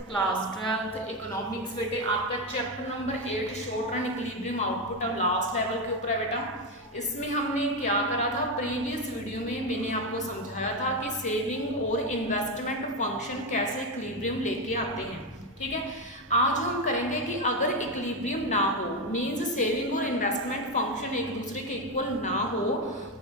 Class 12th economics बेटे आपका chapter number 8 short run equilibrium output अब लास्ट लेवल के ऊपर है बेटा। इसमें हमने क्या करा था, प्रीवियस वीडियो में मैंने आपको समझाया था कि सेविंग और इन्वेस्टमेंट फंक्शन कैसे इक्विलिब्रियम लेके आते हैं। ठीक है, आज हम करेंगे कि अगर इक्विलिब्रियम ना हो, मीन्स सेविंग और इन्वेस्टमेंट फंक्शन एक दूसरे के इक्वल ना हो,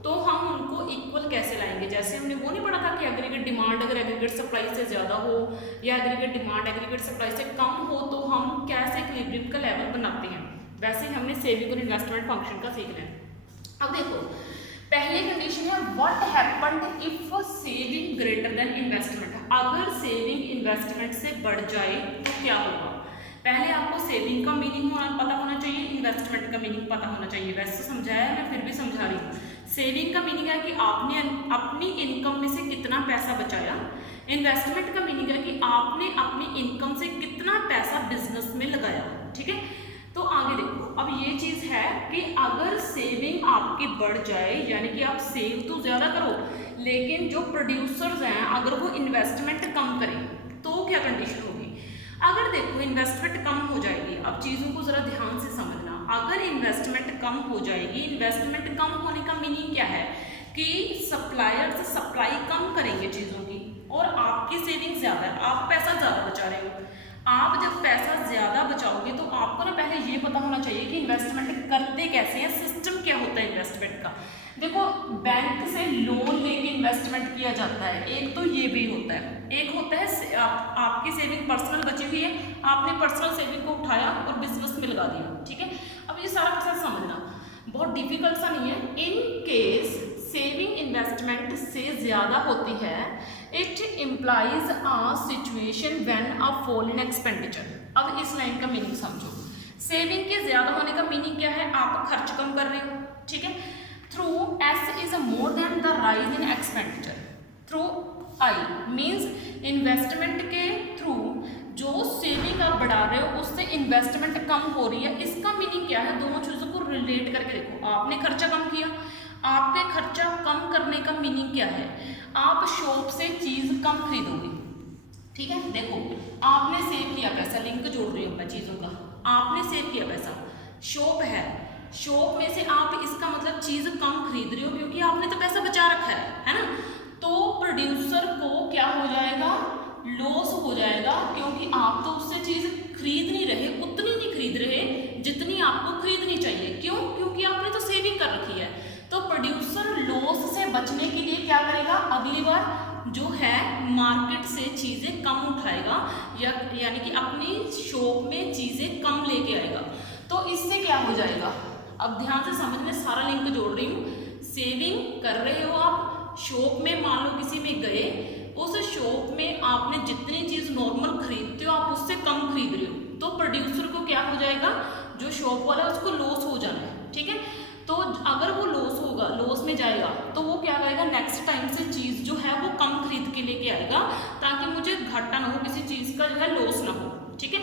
तो हम उनको इक्वल कैसे लाएंगे। जैसे हमने वो नहीं पढ़ा था कि एग्रीगेट डिमांड अगर एग्रीगेट सप्लाई से ज़्यादा हो या एग्रीगेट डिमांड एग्रीगेट सप्लाई से कम हो तो हम कैसे इक्विलिब्रियम का लेवल बनाते हैं, वैसे ही हमने सेविंग और इन्वेस्टमेंट फंक्शन का सीखना है। अब देखो, पहली कंडीशन है what happened if saving greater than investment. अगर सेविंग इन्वेस्टमेंट से बढ़ जाए तो क्या होगा। पहले आपको सेविंग का मीनिंग पता होना चाहिए, इन्वेस्टमेंट का मीनिंग पता होना चाहिए। वैसे समझाया है, मैं फिर भी समझा रही हूँ। सेविंग का मीनिंग है कि आपने अपनी इनकम में से कितना पैसा बचाया। इन्वेस्टमेंट का मीनिंग है कि आपने अपनी इनकम से कितना पैसा बिजनेस में लगाया। ठीक है, तो आगे देखो, अब ये चीज़ है कि अगर सेविंग आपकी बढ़ जाए, यानी कि आप सेव तो ज़्यादा करो, लेकिन जो प्रोड्यूसर्स हैं अगर वो इन्वेस्टमेंट कम करें तो क्या कंडीशन होगी। अगर देखो इन्वेस्टमेंट कम हो जाएगी, अब चीज़ों को ज़रा ध्यान से समझना। अगर इन्वेस्टमेंट कम हो जाएगी, इन्वेस्टमेंट कम होने का मीनिंग क्या है कि सप्लायर्स सप्लाई कम करेंगे चीज़ों की और आपकी सेविंग ज़्यादा है, आप पैसा ज़्यादा बचा रहे हो। आप जब पैसा ज़्यादा बचाओगे तो आपको ना पहले ये पता होना चाहिए कि इन्वेस्टमेंट करते कैसे हैं, सिस्टम क्या होता है इन्वेस्टमेंट का। देखो, बैंक से लोन लेके इन्वेस्टमेंट किया जाता है, एक तो ये भी होता है। एक होता है आपकी सेविंग पर्सनल बची हुई है, आपने पर्सनल सेविंग को उठाया और बिजनेस में लगा दिया। ठीक है, अब ये सारा प्रोसेस समझना बहुत डिफिकल्ट सा नहीं है। इन केस सेविंग इन्वेस्टमेंट से ज़्यादा होती है, it implies a situation when a fall in expenditure. अब इस लाइन का मीनिंग समझो। सेविंग के ज़्यादा होने का मीनिंग क्या है, आप खर्च कम कर रहे हो। ठीक है, through S is more than the rise in expenditure. Through I means investment के थ्रू जो सेविंग आप बढ़ा रहे हो उससे इन्वेस्टमेंट कम हो रही है। इसका मीनिंग क्या है, दोनों चीज़ों को रिलेट करके देखो। आपने खर्चा कम किया, आपके खर्चा कम करने का मीनिंग क्या है, आप शॉप से चीज़ कम खरीदोगे। ठीक है, देखो आपने सेव किया पैसा, लिंक जोड़ रही हूँ मैं चीज़ों का। आपने सेव किया पैसा, शॉप है, शॉप में से आप इसका मतलब चीज़ कम खरीद रहे हो क्योंकि आपने तो पैसा बचा रखा है ना। तो प्रोड्यूसर को क्या हो जाएगा, लॉस हो जाएगा, क्योंकि आप तो उससे चीज़ खरीद नहीं रहे, उतनी नहीं खरीद रहे जितनी आपको खरीदनी चाहिए। क्यों, क्योंकि आपने तो सेविंग कर रखी है। तो प्रोड्यूसर लॉस से बचने के लिए क्या करेगा, अगली बार जो है मार्केट से चीज़ें कम उठाएगा, यानी कि अपनी शॉप में चीज़ें कम लेके आएगा। तो इससे क्या हो जाएगा, अब ध्यान से समझने, सारा लिंक जोड़ रही हूँ। सेविंग कर रहे हो आप, शॉप में मान लो किसी में गए, उस शॉप में आपने जितनी चीज़ नॉर्मल खरीदते हो आप उससे कम खरीद रहे हो, तो प्रोड्यूसर को क्या हो जाएगा, जो शॉप वाला है उसको लॉस हो जाना है। ठीक है, तो अगर वो लॉस होगा, लॉस में जाएगा, तो वो क्या करेगा, नेक्स्ट टाइम से चीज़ जो है वो कम खरीद के लेके आएगा ताकि मुझे घाटा ना हो, किसी चीज़ का जो है लॉस ना हो। ठीक है,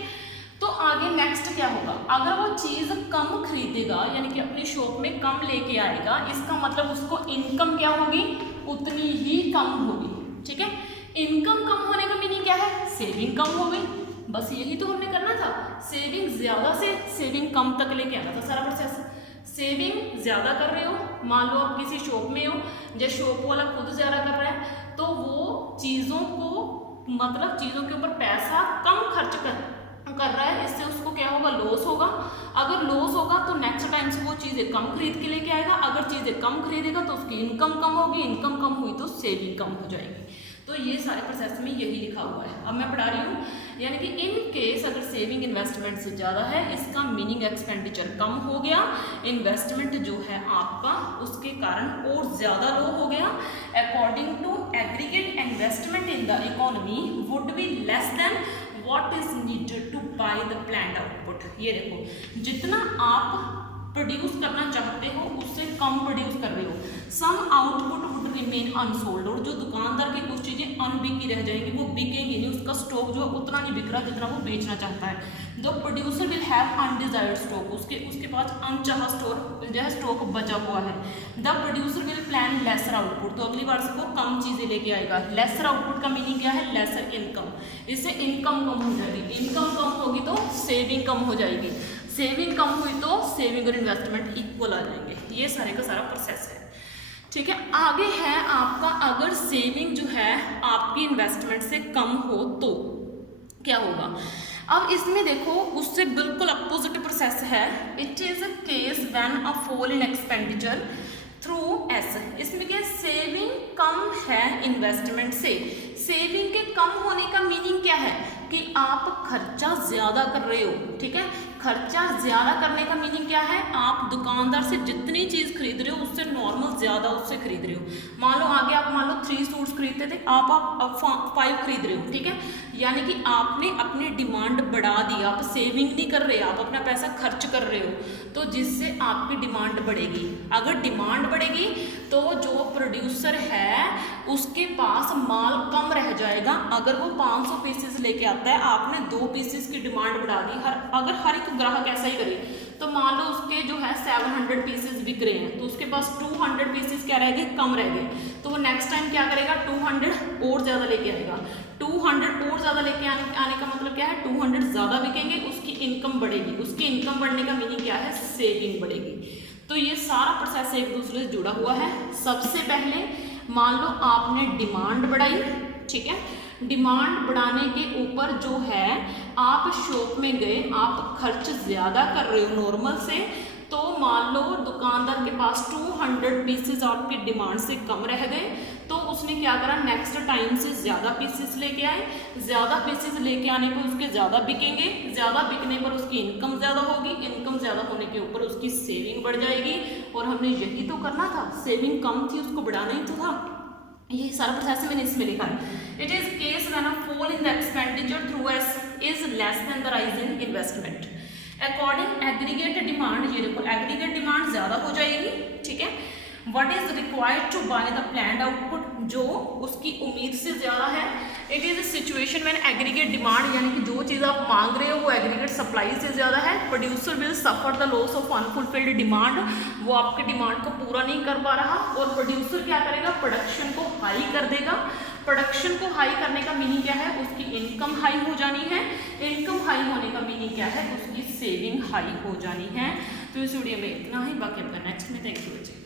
तो आगे नेक्स्ट क्या होगा, अगर वो चीज़ कम खरीदेगा यानी कि अपनी शॉप में कम लेके आएगा, इसका मतलब उसको इनकम क्या होगी, उतनी ही कम होगी। ठीक है, इनकम कम होने का मीनिंग क्या है, सेविंग कम हो गई। बस यही तो हमने करना था, सेविंग ज़्यादा से सेविंग कम तक लेके आना था सारा प्रोसेस। सेविंग ज़्यादा कर रहे हो, मान लो आप किसी शॉप में हो, जब शॉप वाला खुद ज़्यादा कर रहा है तो वो चीज़ों को, मतलब चीज़ों के ऊपर पैसा कम खर्च कर रहा है, इससे उसको क्या होगा, लॉस होगा। अगर लॉस होगा तो नेक्स्ट टाइम से वो चीज़ें कम खरीद के लेके आएगा, अगर चीज़ें कम खरीदेगा तो उसकी इनकम कम होगी, इनकम कम हुई तो सेविंग कम हो जाएगी। तो ये सारे प्रोसेस में यही लिखा हुआ है। अब मैं पढ़ा रही हूँ, यानी कि इन केस अगर सेविंग इन्वेस्टमेंट से ज़्यादा है, इसका मीनिंग एक्सपेंडिचर कम हो गया, इन्वेस्टमेंट जो है आपका उसके कारण और ज़्यादा लो हो गया। According to aggregate investment in the economy would be less than what is needed to buy the planned output. ये देखो, जितना आप प्रोड्यूस करना चाहते हो उससे कम प्रोड्यूस कर रहे हो, सम आउटपुट वुड रिमेन अनसोल्ड, और जो दुकानदार की कुछ चीज़ें अनबिकी रह जाएंगी, वो बिकेंगी नहीं, उसका स्टॉक जो है उतना नहीं बिक रहा जितना वो बेचना चाहता है। The producer will have undesired stock, उसके पास अनचाहा जो है स्टॉक बचा हुआ है। The producer will plan lesser output, तो अगली बार से वो कम चीज़ें लेके आएगा। लेसर आउटपुट का मीनिंग क्या है? लेसर इनकम, इससे इनकम कम हो जाएगी, इनकम कम होगी तो सेविंग कम हो जाएगी, सेविंग कम हुई तो सेविंग और इन्वेस्टमेंट इक्वल आ जाएंगे। ये सारे का सारा प्रोसेस है, ठीक है। आगे है आपका, अगर सेविंग जो है आपकी इन्वेस्टमेंट से कम हो तो क्या होगा। अब इसमें देखो उससे बिल्कुल अपोजिट प्रोसेस है। It is a case when a fall in expenditure through S, इसमें क्या सेविंग कम है इन्वेस्टमेंट से। सेविंग के कम होने का मीनिंग क्या है कि आप खर्चा ज्यादा कर रहे हो, ठीक है। खर्चा ज्यादा करने का मीनिंग क्या है? आप दुकानदार से जितनी चीज खरीद रहे हो उससे नॉर्मल ज्यादा उससे खरीद रहे हो। मान लो आगे आप मान लो 3 सूट्स खरीदते थे, आप 5 खरीद रहे हो, ठीक है। यानी कि आपने अपनी डिमांड बढ़ा दी, आप सेविंग नहीं कर रहे, आप अपना पैसा खर्च कर रहे हो, तो जिससे आपकी डिमांड बढ़ेगी। अगर डिमांड बढ़ेगी तो जो प्रोड्यूसर है उसके पास माल कम रह जाएगा। अगर वो 500 पीसेस लेके आता है, आपने 2 पीसेस की डिमांड बढ़ा दी, अगर हर एक ग्राहक ऐसा ही करे तो मान लो उसके जो है 700 पीसेस बिक रहे हैं, तो उसके पास 200 पीसेस क्या रह गए? कम रह गए। तो वो नेक्स्ट टाइम क्या करेगा? 200 और ज़्यादा लेके आएगा। 200 और ज़्यादा लेके आने का मतलब क्या है? 200 ज़्यादा बिकेंगे, उसकी इनकम बढ़ेगी। उसकी इनकम बढ़ने का मीनिंग क्या है? सेविंग बढ़ेगी। तो ये सारा प्रोसेस एक दूसरे से जुड़ा हुआ है। सबसे पहले मान लो आपने डिमांड बढ़ाई, ठीक है। डिमांड बढ़ाने के ऊपर जो है आप शॉप में गए, आप खर्च ज़्यादा कर रहे हो नॉर्मल से, तो मान लो दुकानदार के पास 200 पीसेस आपकी डिमांड से कम रह गए, तो उसने क्या करा? नेक्स्ट टाइम से ज़्यादा पीसेस लेके आए। ज़्यादा पीसेस लेके आने पर उसके ज़्यादा बिकेंगे, ज़्यादा बिकने पर उसकी इनकम ज़्यादा होगी, इनकम ज़्यादा होने के ऊपर उसकी सेविंग बढ़ जाएगी। और हमने यही तो करना था, सेविंग कम थी उसको बढ़ाना ही तो था। ये सारा प्रोसेस मैंने इसमें लिखा है। It is case when a fall in the expenditure through S is less than the rise in investment according aggregate demand. ये देखो एग्रीगेट डिमांड ज़्यादा हो जाएगी, ठीक है। What is required to buy the planned output, जो उसकी उम्मीद से ज़्यादा है। It is a situation when aggregate demand, यानी कि जो चीज़ आप मांग रहे हो वो एग्रीगेट सप्लाई से ज़्यादा है। Producer will suffer the loss of unfulfilled demand, वो आपकी डिमांड को पूरा नहीं कर पा रहा, और प्रोड्यूसर क्या करेगा? प्रोडक्शन को हाई कर देगा। प्रोडक्शन को हाई करने का मीनिंग क्या है? उसकी इनकम हाई हो जानी है। इनकम हाई होने का मीनिंग क्या है? उसकी सेविंग हाई हो जानी है। तो इस वीडियो में इतना ही, बाकी आपका नेक्स्ट में। Thank you.